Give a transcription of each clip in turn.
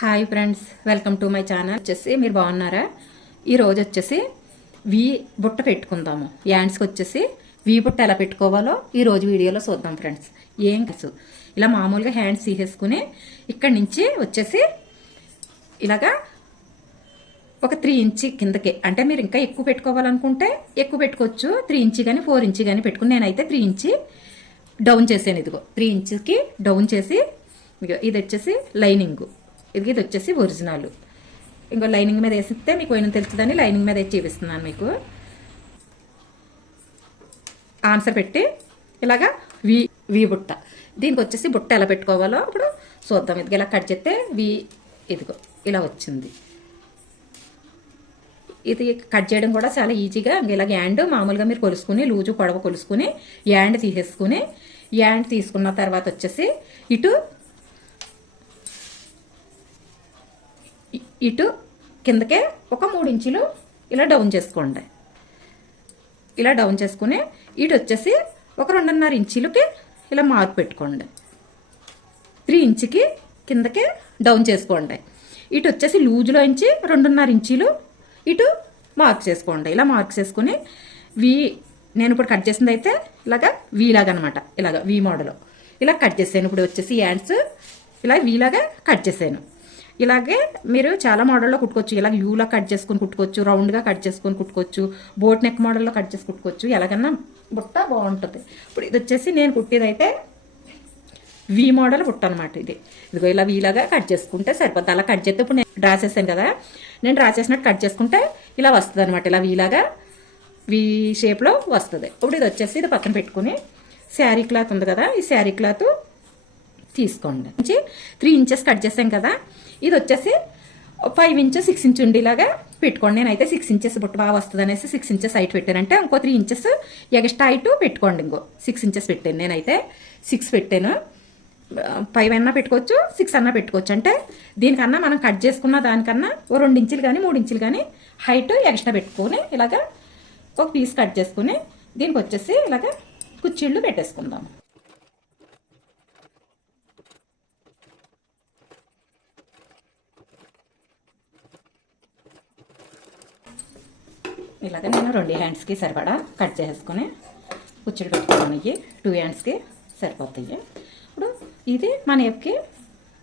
Hi friends, welcome to my channel. వచ్చేసి మీరు బాగున్నారా? ఈరోజు వచ్చేసి వీ బుట్ట పెట్టుకుందాము. యాండ్స్కి వచ్చేసి వీ బుట్ట ఎలా పెట్టుకోవాలో ఈరోజు వీడియోలో చూద్దాం ఫ్రెండ్స్. ఏం కాదు, ఇలా మామూలుగా హ్యాండ్స్ తీసేసుకుని ఇక్కడి నుంచి వచ్చేసి ఇలాగా ఒక 3 ఇంచ్ కిందకి, అంటే మీరు ఇంకా ఎక్కువ పెట్టుకోవాలనుకుంటే ఎక్కువ పెట్టుకోవచ్చు. 3 ఇంచ్ కానీ 4 ఇంచ్ కానీ పెట్టుకుని నేనైతే 3 ఇంచ్ డౌన్ చేసాను. ఇదిగో 3 ఇంచ్కి డౌన్ చేసి ఇది వచ్చేసి లైనింగ్, ఇది వచ్చేసి ఒరిజినల్. ఇంకో లైనింగ్ మీద వేసిస్తే మీకు పోయిన తెలుస్తుందని లైనింగ్ మీద వేసి చూపిస్తున్నాను మీకు. ఆన్సర్ పెట్టి ఇలాగా వీ బుట్ట, దీనికి వచ్చేసి బుట్ట ఎలా పెట్టుకోవాలో ఇప్పుడు చూద్దాం. ఇది ఇలా కట్ చేస్తే ఇదిగో ఇలా వచ్చింది. ఇది కట్ చేయడం కూడా చాలా ఈజీగా. ఇలాగ యాండ్ మామూలుగా మీరు కొలుసుకుని లూజు పొడవ కొలుసుకుని యాండ్ తీసేసుకుని, యాండ్ తీసుకున్న తర్వాత వచ్చేసి ఇటు కిందకే ఒక 3 ఇంచులు ఇలా డౌన్ చేసుకోండి. ఇలా డౌన్ చేసుకుని ఇటు వచ్చేసి ఒక 2.5 ఇంచులకి ఇలా మార్క్ పెట్టుకోండి. 3 ఇంచుకి కిందకే డౌన్ చేసుకోండి. ఇటు వచ్చేసి లూజులో ఇంచి 2.5 ఇంచులు ఇటు మార్క్ చేసుకోండి. ఇలా మార్క్ చేసుకుని నేను ఇప్పుడు కట్ చేసింది అయితే ఇలాగా వీలాగా అనమాట. ఇలాగ వీ మోడల్ ఇలా కట్ చేసాను. ఇప్పుడు వచ్చేసి హ్యాండ్స్ ఇలా వీలాగా కట్ చేసాను. ఇలాగే మీరు చాలా మోడల్లో కుట్టుకోవచ్చు. ఇలాగ యూలా కట్ చేసుకొని కుట్టుకోవచ్చు, రౌండ్గా కట్ చేసుకొని కుట్టుకోవచ్చు, బోట్ నెక్ మోడల్లో కట్ చేసి కుట్టుకోవచ్చు. ఎలాగన్నా బుట్ట బాగుంటుంది. ఇప్పుడు ఇది వచ్చేసి నేను కుట్టేదైతే వీ మోడల్ బుట్ట అనమాట. ఇదిగో ఇలా వీలాగా కట్ చేసుకుంటే సరిపోద్ది. అలా కట్ చేస్తే ఇప్పుడు నేను డ్రా చేశాను కదా, నేను డ్రా చేసినట్టు కట్ చేసుకుంటే ఇలా వస్తుంది అనమాట. ఇలా వీలాగా వీ షేప్లో వస్తుంది. ఇప్పుడు ఇది వచ్చేసి ఇది పక్కన పెట్టుకుని శారీ క్లాత్ ఉంది కదా, ఈ శారీ క్లాత్ తీసుకోండి. 3 ఇంచెస్ కట్ చేసాం కదా, ఇది వచ్చేసి 5 ఇంచ్ 6 ఇంచ్ ఉండేలాగా పెట్టుకోండి. నేనైతే 6 ఇంచెస్ బుట్ట బాగా వస్తుంది అనేసి 6 ఇంచెస్ హైట్ పెట్టానంటే ఇంకో 3 ఇంచెస్ ఎక్స్ట్రా హైట్ పెట్టుకోండి. ఇంకో 6 ఇంచెస్ పెట్టాను. నేనైతే 6 పెట్టాను. 5 అన్నా పెట్టుకోవచ్చు, 6 అన్నా పెట్టుకోవచ్చు. అంటే దీనికన్నా మనం కట్ చేసుకున్న దానికన్నా 2 ఇంచులు కానీ 3 ఇంచులు కానీ హైట్ ఎక్స్ట్రా పెట్టుకొని ఇలాగా ఒక పీస్ కట్ చేసుకుని దీనికి వచ్చేసి ఇలాగా కుచ్చిళ్ళు పెట్టేసుకుందాము. ఇలాగ నేను 2 హ్యాండ్స్కి సరిపడా కట్ చేసుకుని కుచ్చిళ్ళు పెట్టుకున్నాను. 2 హ్యాండ్స్కి సరిపోతాయి. ఇప్పుడు ఇది మన ఏపుకి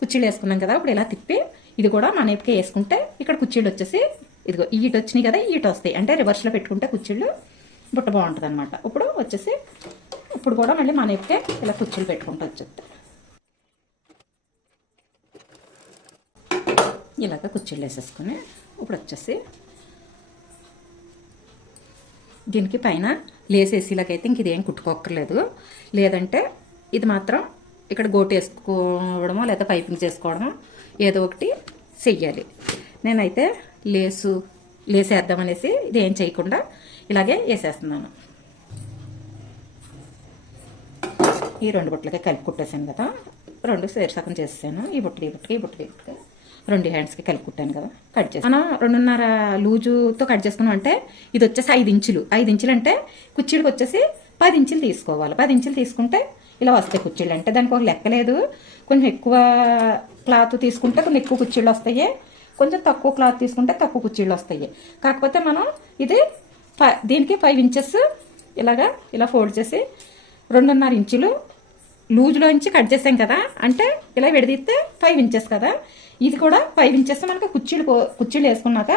కుచ్చిళ్ళు వేసుకున్నాం కదా, ఇప్పుడు ఇలా తిప్పి ఇది కూడా మన ఏపుకి వేసుకుంటే ఇక్కడ కుచ్చిళ్ళు వచ్చేసి ఇదిగో ఈట వచ్చినాయి కదా, ఈట వస్తాయి. అంటే రివర్స్లో పెట్టుకుంటే కుచ్చిళ్ళు బుట్ట బాగుంటుంది అనమాట. ఇప్పుడు వచ్చేసి ఇప్పుడు కూడా మళ్ళీ మన ఏపుకే ఇలా కుచ్చిళ్ళు పెట్టుకుంటూ వచ్చేస్తాయి. ఇలాగ కుచ్చిళ్ళు వేసేసుకుని ఇప్పుడు వచ్చేసి దీనికి పైన లేసేసిలాగైతే ఇంక ఇదేం కుట్టుకోక్కర్లేదు. లేదంటే ఇది మాత్రం ఇక్కడ గోటు వేసుకోవడమో లేదా పైపింగ్ చేసుకోవడమో ఏదో ఒకటి చెయ్యాలి. నేనైతే లేసేద్దామనేసి ఇది ఏం చేయకుండా ఇలాగే వేసేస్తున్నాను. ఈ 2 బుట్టలకి కలిపి కుట్టేసాను కదా, 2 సగం చేసాను. ఈ బుట్టకి 2 హ్యాండ్స్కి కలిపి కుట్టాను కదా, కట్ చేసి మనం 2.5 లూజుతో కట్ చేసుకున్నాం. అంటే ఇది వచ్చేసి 5 ఇంచులు. 5 ఇంచులు అంటే కుచ్చిళ్ళకి వచ్చేసి 10 ఇంచులు తీసుకోవాలి. 10 ఇంచులు తీసుకుంటే ఇలా వస్తాయి కుచ్చిళ్ళు. అంటే దానికి ఒక లెక్క లేదు. కొంచెం ఎక్కువ క్లాత్ తీసుకుంటే కొన్ని ఎక్కువ కుచ్చిళ్ళు వస్తాయి, కొంచెం తక్కువ క్లాత్ తీసుకుంటే తక్కువ కుచ్చిళ్ళు వస్తాయి. కాకపోతే మనం దీనికి 5 ఇంచెస్ ఇలా ఫోల్డ్ చేసి 2.5 ఇంచులు లూజ్లో ఇంచి కట్ చేసాం కదా, అంటే ఇలా విడదీస్తే 5 ఇంచెస్ కదా. ఇది కూడా 5 ఇంచెస్ మనకి కుచ్చిళ్ళు వేసుకున్నాక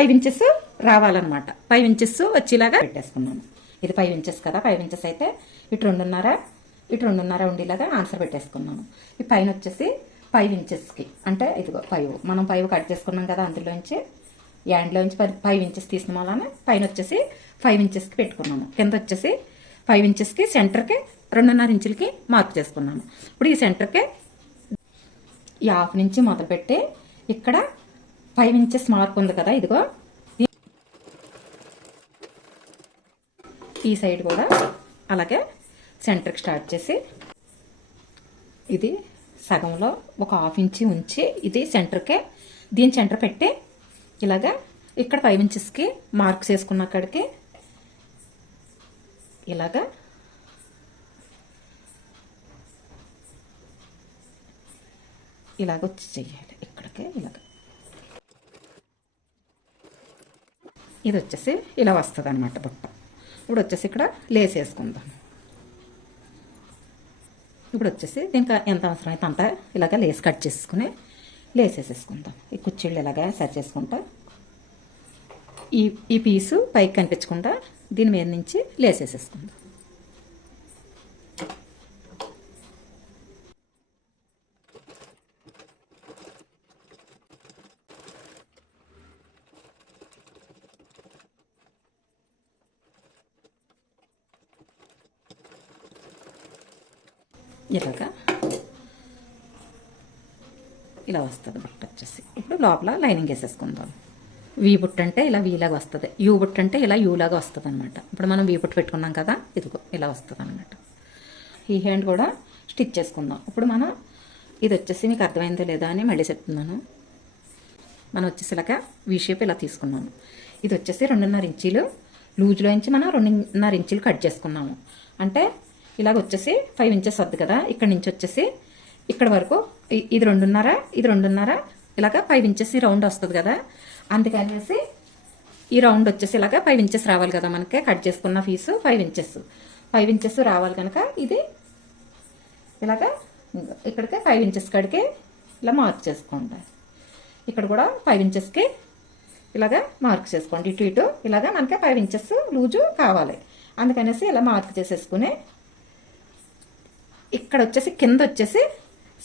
5 ఇంచెస్ రావాలన్నమాట. 5 ఇంచెస్ వచ్చేలాగా పెట్టేసుకున్నాను. ఇది 5 ఇంచెస్ కదా, 5 ఇంచెస్ అయితే ఇటు 2.5 ఉండేలాగా ఆన్సర్ పెట్టేసుకున్నాను. ఈ పైన వచ్చేసి 5 ఇంచెస్కి, అంటే ఇదిగో 5 మనం 5 కట్ చేసుకున్నాం కదా, అందులోంచి యాండ్లోంచి 5 ఇంచెస్ తీసిన వలన పైన వచ్చేసి 5 ఇంచెస్కి పెట్టుకున్నాము. కింద వచ్చేసి 5 ఇంచెస్కి సెంటర్కి 2.5 ఇంచులకి మార్క్ చేసుకున్నాను. ఇప్పుడు ఈ సెంటర్కి ఈ హాఫ్ నుంచి మొదలుపెట్టి ఇక్కడ 5 ఇంచెస్ మార్క్ ఉంది కదా, ఇదిగో ఈ సైడ్ కూడా అలాగే సెంటర్కి స్టార్ట్ చేసి ఇది సగంలో ఒక హాఫ్ ఇంచి ఉంచి ఇది సెంటర్కే దీని సెంటర్ పెట్టి ఇలాగా ఇక్కడ 5 ఇంచెస్కి మార్క్ చేసుకున్న అక్కడికి ఇలాగా ఇలాగ వచ్చి చెయ్యాలి. ఇక్కడ సెంటర్కి ఇలాగ. ఇది వచ్చేసి ఇలా వస్తుంది అనమాట బుట్ట. ఇప్పుడు వచ్చేసి ఇక్కడ లేస్ వేసుకుందాం. ఇప్పుడు వచ్చేసి దీనికి ఎంత అవసరమైతే అంత ఇలాగ లేస్ కట్ చేసుకుని లేస్ వేసేసుకుందాం. ఈ కుర్చీళ్ళు ఇలాగ సెట్ చేసుకుంటా ఈ పీసు పైకి కనిపించకుండా దీని మీద నుంచి లేస్ వేసేసుకుందాం. ఇలాగా ఇలా వస్తుంది బుట్ట వచ్చేసి. ఇప్పుడు లోపల లైనింగ్ వేసేసుకుందాం. వీ బుట్ట అంటే ఇలా వీలాగా వస్తుంది, యూ బుట్ట అంటే ఇలా యూలాగా వస్తుంది అనమాట. ఇప్పుడు మనం వీ బుట్ట పెట్టుకున్నాం కదా, ఇదిగో ఇలా వస్తుంది అనమాట. ఈ హ్యాండ్ కూడా స్టిచ్ చేసుకుందాం. ఇప్పుడు మనం ఇది వచ్చేసి మీకు అర్థమైందో లేదా అని మళ్ళీ చెప్తున్నాను. మనం వచ్చేసి ఇలాగా వీ షేప్ ఇలా తీసుకున్నాము. ఇది వచ్చేసి 2.5 ఇంచీలు లూజ్లో నుంచి మనం 2.5 ఇంచీలు కట్ చేసుకున్నాము. అంటే ఇలాగ వచ్చేసి 5 ఇంచెస్ వద్దు కదా, ఇక్కడ నుంచి వచ్చేసి ఇక్కడ వరకు ఇది 2.5 ఇది 2.5 ఇలాగ 5 ఇంచెస్ రౌండ్ వస్తుంది కదా. అందుకనేసి ఈ రౌండ్ వచ్చేసి ఇలాగ 5 ఇంచెస్ రావాలి కదా మనకి. కట్ చేసుకున్న పీసు 5 ఇంచెస్ రావాలి కనుక ఇది ఇలాగ ఇక్కడికి 5 ఇంచెస్ కాడికి ఇలా మార్క్ చేసుకోండి. ఇక్కడ కూడా 5 ఇంచెస్కి ఇలాగ మార్క్ చేసుకోండి. ఇటు ఇటు ఇలాగ మనకి 5 ఇంచెస్ లూజు కావాలి. అందుకనేసి ఇలా మార్క్ చేసేసుకుని ఇక్కడ వచ్చేసి కింద వచ్చేసి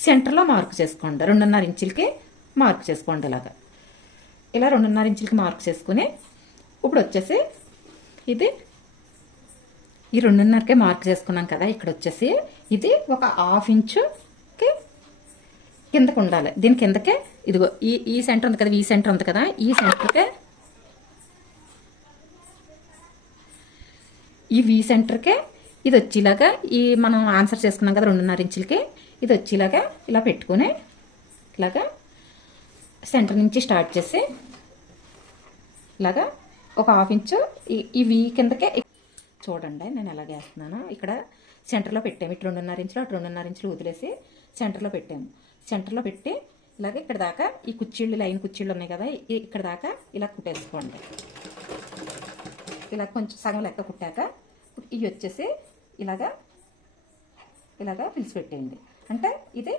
సెంటర్లో మార్క్ చేసుకోండి. 2.5 ఇంచులకి మార్క్ చేసుకోండి. ఇలా 2.5 ఇంచులకి మార్క్ చేసుకుని ఇప్పుడు వచ్చేసి ఇది ఈ 2.5కే మార్క్ చేసుకున్నాం కదా. ఇక్కడ వచ్చేసి ఇది ఒక 1/2 ఇంచుకి కిందకు ఉండాలి. దీని కిందకే ఇదిగో ఈ సెంటర్ ఉంది కదా, ఈ సెంటర్ ఉంది కదా, ఈ సెంటర్కే ఈ వి సెంటర్కే ఇది వచ్చేలాగా ఈ మనం ఆన్సర్ చేసుకున్నాం కదా 2.5 ఇంచులకి, ఇది వచ్చేలాగా ఇలా పెట్టుకుని ఇలాగా సెంటర్ నుంచి స్టార్ట్ చేసి ఇలాగా ఒక 1/2 ఇంచు ఈ వి కిందకే చూడండి. నేను ఎలాగ వేస్తున్నాను. ఇక్కడ సెంటర్లో పెట్టాము. ఇటు 2.5 ఇంచులు అటు 2.5 ఇంచులు వదిలేసి సెంటర్లో పెట్టాము. సెంటర్లో పెట్టి ఇలాగే ఇక్కడ దాకా ఈ కుర్చీళ్ళు లైన్ కుర్చీళ్ళు ఉన్నాయి కదా, ఇక్కడ దాకా ఇలా కుట్టేసుకోండి. ఇలా కొంచెం సగం లెక్క కుట్టాక ఇవి వచ్చేసి ఇలాగా పిలిచి పెట్టేయండి. అంటే ఇది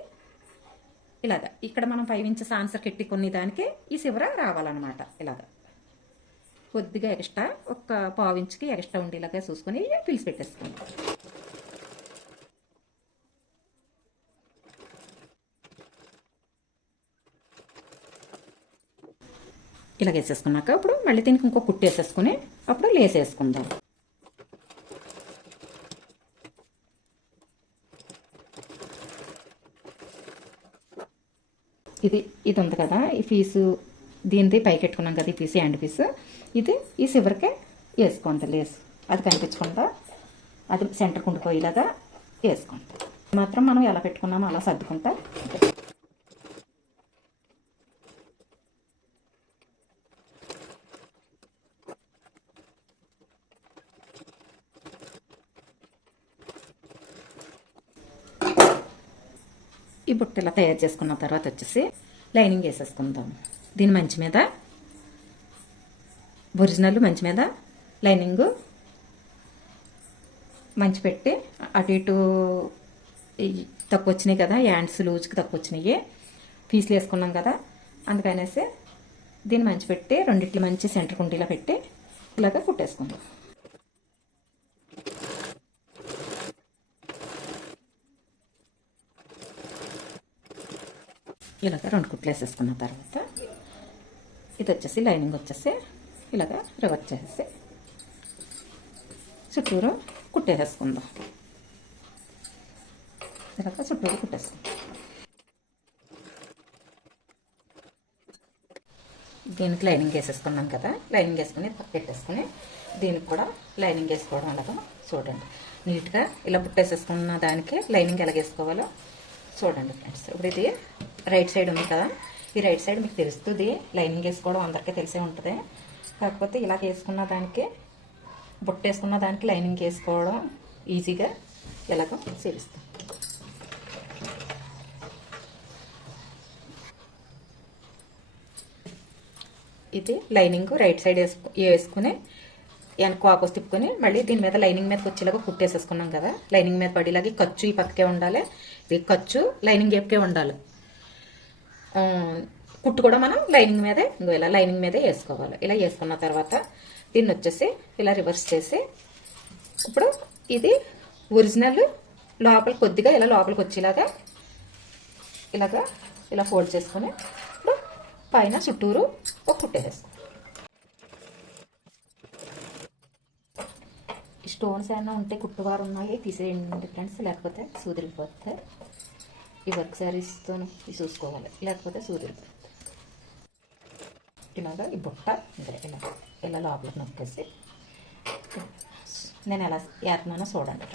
ఇలాగా ఇక్కడ మనం 5 ఇంచెస్ ఆన్సర్ కెట్టి కొన్ని దానికి ఈ చివర రావాలన్నమాట. ఇలాగా కొద్దిగా ఎక్స్ట్రా ఒక 1/2 ఇంచుకి ఎక్స్ట్రా ఉండేలాగా చూసుకొని పిలిచి పెట్టేసుకోండి. ఇలా వేసేసుకున్నాక ఇప్పుడు మళ్ళీ దీనికి ఇంకో కుట్టు వేసేసుకుని అప్పుడు లేస్ వేసుకుందాం. ఇది ఉంది కదా, ఈ పీసు దీనిది పైకి పెట్టుకున్నాం కదా, ఈ పీసు హ్యాండ్ పీసు ఇది ఈ చివరికే వేసుకోండి లేస్. అది కనిపించకుండా అది సెంటర్ కుండిపోయేలాగా వేసుకోండి. మాత్రం మనం ఎలా పెట్టుకున్నామో అలా సర్దుకుంటా ఈ బుట్ట ఇలా తయారు చేసుకున్న తర్వాత వచ్చేసి లైనింగ్ వేసేసుకుందాం. దీని మంచి మీద ఒరిజినల్ మంచి మీద లైనింగ్ మంచి పెట్టి అటు ఇటు తక్కువ వచ్చినాయి కదా, హ్యాండ్స్ లూజ్కి తక్కువ వచ్చినాయి, పీసులు వేసుకున్నాం కదా, అందుకనేసి దీన్ని మంచి పెట్టి రెండిట్లు మంచి సెంటర్ కుండీలా పెట్టి ఇలాగ కుట్టేసుకుందాం. ఇలాగ 2 కుట్లు వేసేసుకున్న తర్వాత ఇది వచ్చేసి లైనింగ్ వచ్చేసి ఇలాగ రివర్స్ చేసేసి చుట్టూరు కుట్టేసేసుకుందాం. ఇలాగ చుట్టూరు కుట్టేసుకుందాం. దీనికి లైనింగ్ వేసేసుకున్నాం కదా, లైనింగ్ వేసుకుని పెట్టేసుకుని దీనికి కూడా లైనింగ్ వేసుకోవడం అలాగా చూడండి. నీట్గా ఇలా బుట్టేసేసుకున్న దానికి లైనింగ్ ఎలా వేసుకోవాలో చూడండి ఫ్రెండ్స్. ఇప్పుడు ఇది రైట్ సైడ్ ఉంది కదా, ఈ రైట్ సైడ్ మీకు తెలుస్తుంది. లైనింగ్ వేసుకోవడం అందరికీ తెలిసే ఉంటుంది. కాకపోతే ఇలా వేసుకున్న దానికి బుట్ట వేసుకున్న దానికి లైనింగ్ వేసుకోవడం ఈజీగా ఎలాగో చూపిస్తాం. ఇది లైనింగ్ రైట్ సైడ్ వేసుకుని వెనక వాకోసి తిప్పుకొని మళ్ళీ దీని మీద లైనింగ్ మీదకి వచ్చేలాగా కుట్టేసేసుకున్నాం కదా. లైనింగ్ మీద పడేలాగా ఖర్చు ఈ పక్కకే ఉండాలి, ఇది ఖర్చు లైనింగ్ వైపుకే ఉండాలి. కుట్టు కూడా మనం లైనింగ్ మీదే ఇలా లైనింగ్ మీదే వేసుకోవాలి. ఇలా వేసుకున్న తర్వాత దీన్ని వచ్చేసి ఇలా రివర్స్ చేసి ఇప్పుడు ఇది ఒరిజినల్ లోపల కొద్దిగా ఇలా లోపలికి వచ్చేలాగా ఇలా ఫోల్డ్ చేసుకొని ఇప్పుడు పైన చుట్టూరు ఒక కుట్టేసేసుకో. స్టోన్స్ ఏమైనా ఉంటే కుట్టువారు ఉన్నాయి తీసేయండి ఫ్రెండ్స్, లేకపోతే సూదిరిపోతే ఈ వర్క్ శారీస్తో చూసుకోవాలి, లేకపోతే సూదిరిపోతుంది. ఇలాగా ఈ బుట్ట ఇలా లోపలికి నొక్కేసి నేను ఎలా వేస్తున్నానో చూడండి.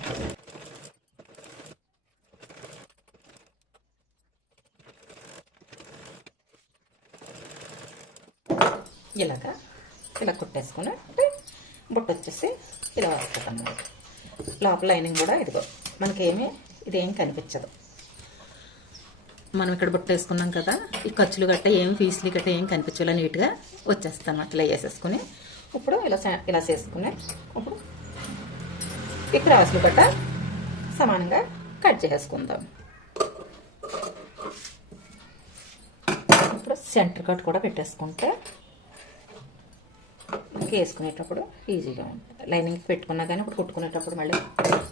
ఇలా కుట్టేసుకుని బుట్ట వచ్చేసి ఇలా వస్తుంది అన్నమాట. లోపల లైనింగ్ కూడా ఇదిగో మనకేమీ ఇదేం కనిపించదు. మనం ఇక్కడ బుట్ట వేసుకున్నాం కదా, ఈ ఖర్చులు గట్ట ఏం ఫీజులు గట్ట ఏం కనిపించేలా నీట్గా వచ్చేస్తాను. అట్లా వేసేసుకుని ఇప్పుడు ఇలా చేసుకుని ఇప్పుడు ఈ క్రాసులు గట్ట సమానంగా కట్ చేసుకుందాం. ఇప్పుడు సెంటర్ కట్ కూడా పెట్టేసుకుంటే వేసుకునేటప్పుడు ఈజీగా ఉంటుంది. లైనింగ్ పెట్టుకున్నా కానీ ఇప్పుడు కుట్టుకునేటప్పుడు మళ్ళీ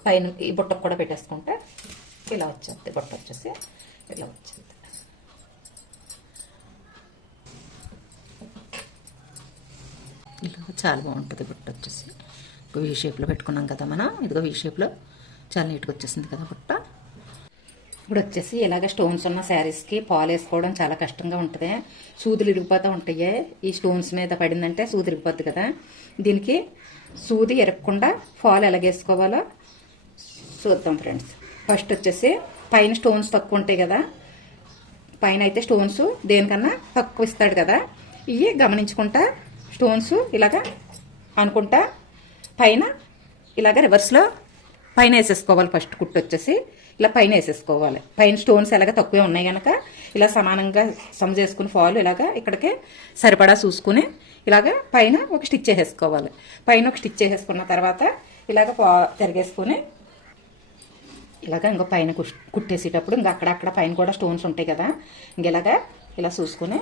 పైన ఈ బుట్టకు కూడా పెట్టేసుకుంటే ఇలా వచ్చేది. బుట్ట వచ్చేసి ఇలా వచ్చింది. ఇలా చాలా బాగుంటుంది బుట్ట వచ్చేసి. వీ షేప్లో పెట్టుకున్నాం కదా మనం, ఇదిగో వీ షేప్లో చాలా నీట్గా వచ్చేసింది కదా బుట్ట. ఇప్పుడు వచ్చేసి ఇలాగ స్టోన్స్ ఉన్న శారీస్కి పాలు వేసుకోవడం చాలా కష్టంగా ఉంటుంది, సూదులు ఇరిగిపోతూ ఉంటాయి. ఈ స్టోన్స్ మీద పడిందంటే సూది ఇరిగిపోద్ది కదా. దీనికి సూది ఎరగకుండా ఫాల్ ఎలాగేసుకోవాలో చూద్దాం ఫ్రెండ్స్. ఫస్ట్ వచ్చేసి పైన స్టోన్స్ తక్కువ ఉంటాయి కదా, పైన అయితే స్టోన్స్ దేనికన్నా తక్కువ ఇస్తాడు కదా, ఇవి గమనించుకుంటా స్టోన్స్ ఇలాగా అనుకుంటా పైన ఇలాగ రివర్స్లో పైన వేసేసుకోవాలి. ఫస్ట్ కుట్టు వచ్చేసి ఇలా పైన వేసేసుకోవాలి. పైన స్టోన్స్ ఎలాగ తక్కువే ఉన్నాయి కనుక ఇలా సమానంగా సమ్ చేసుకుని ఫాల్ ఇలాగా ఇక్కడికి సరిపడా చూసుకుని ఇలాగ పైన ఒక స్టిచ్ చేసేసుకోవాలి. పైన ఒక స్టిచ్ చేసేసుకున్న తర్వాత ఇలాగ తిరిగేసుకుని ఇలాగ ఇంకో పైన కుట్టేసేటప్పుడు ఇంకా అక్కడక్కడ పైన కూడా స్టోన్స్ ఉంటాయి కదా, ఇంకెలాగా ఇలా చూసుకుని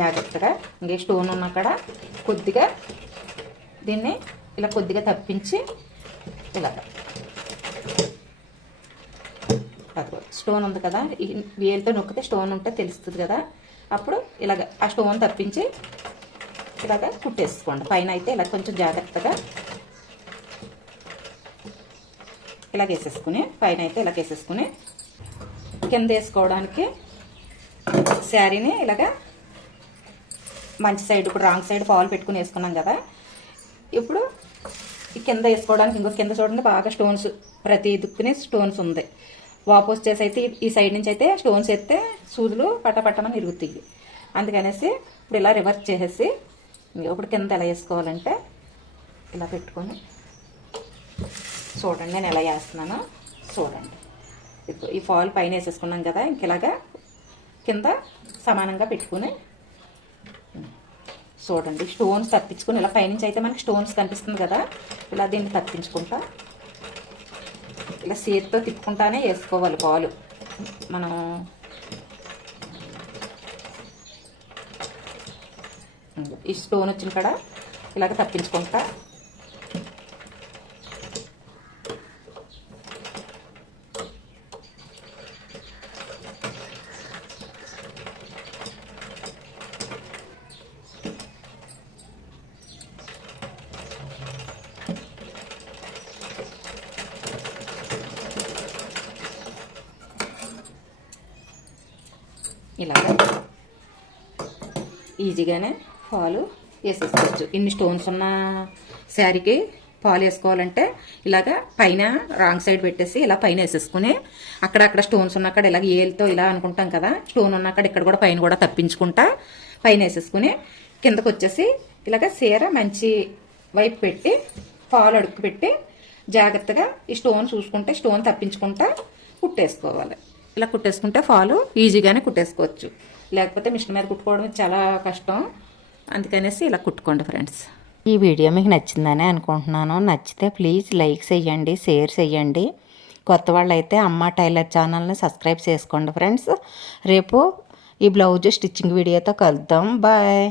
జాగ్రత్తగా ఇంకే స్టోన్ ఉన్న అక్కడ కొద్దిగా దీన్ని ఇలా కొద్దిగా తప్పించి ఇలాగ అదిగో స్టోన్ ఉంది కదా, ఈ వేలుతో నొక్కితే స్టోన్ ఉంటే తెలుస్తుంది కదా, అప్పుడు ఇలాగ ఆ స్టోన్ తప్పించి ఇలాగ కుట్టేసుకోండి. పైన అయితే ఇలా కొంచెం జాగ్రత్తగా ఇలా వేసేసుకుని పైన అయితే ఇలా వేసేసుకుని కింద వేసుకోవడానికి శారీని ఇలాగా మంచి సైడ్ ఇప్పుడు రాంగ్ సైడ్ ఫాల్ పెట్టుకుని వేసుకున్నాం కదా, ఇప్పుడు ఈ కింద వేసుకోవడానికి ఇంకో కింద చూడండి బాగా స్టోన్స్ ప్రతి దుక్కుని స్టోన్స్ ఉంది. వాపోస్ చేసి అయితే ఈ సైడ్ నుంచి అయితే స్టోన్స్ ఎత్తే సూదులు పట్టమని ఇరుగుతాయి. అందుకనేసి ఇప్పుడు ఇలా రివర్స్ చేసేసి ఇప్పుడు కింద ఎలా వేసుకోవాలంటే ఇలా పెట్టుకొని చూడండి నేను ఎలా వేస్తున్నానో చూడండి. ఇప్పుడు ఈ ఫాల్ పైన వేసేసుకున్నాం కదా, ఇంకెలాగా కింద సమానంగా పెట్టుకుని చూడండి స్టోన్స్ తప్పించుకుని ఇలా పైనుంచి అయితే మనకి స్టోన్స్ కనిపిస్తుంది కదా, ఇలా దీన్ని తప్పించుకుంటా ఇలా చేతితో తిప్పుకుంటానే వేసుకోవాలి పాలు. మనం ఈ స్టోన్ వచ్చిన కాడ ఇలాగ తప్పించుకుంటా ఇలాగ ఈజీగానే పాలు వేసేసుకోవచ్చు. ఇన్ని స్టోన్స్ ఉన్న శారీకి పాలు వేసుకోవాలంటే ఇలాగ పైన రాంగ్ సైడ్ పెట్టేసి ఇలా పైన వేసేసుకుని అక్కడక్కడ స్టోన్స్ ఉన్నక్కడ ఇలాగ ఏలుతో ఇలా అనుకుంటాం కదా, స్టోన్ ఉన్నక్కడ ఇక్కడ కూడా పైన కూడా తప్పించుకుంటా పైన వేసేసుకుని కిందకు వచ్చేసి ఇలాగ చీర మంచి వైపు పెట్టి పాలు అడుక్కు పెట్టి జాగ్రత్తగా ఈ స్టోన్ చూసుకుంటే స్టోన్ తప్పించుకుంటా కుట్టేసుకోవాలి. ఇలా కుట్టేసుకుంటే ఫాలు ఈజీగానే కుట్టేసుకోవచ్చు. లేకపోతే మిషన్ మీద కుట్టుకోవడం చాలా కష్టం. అందుకనేసి ఇలా కుట్టుకోండి ఫ్రెండ్స్. ఈ వీడియో మీకు నచ్చిందని అనుకుంటున్నాను. నచ్చితే ప్లీజ్ లైక్ చేయండి, షేర్ చేయండి. కొత్త వాళ్ళైతే అమ్మ టైలర్ ఛానల్ని సబ్స్క్రైబ్ చేసుకోండి ఫ్రెండ్స్. రేపు ఈ బ్లౌజ్ స్టిచ్చింగ్ వీడియోతో కలుద్దాం. బాయ్.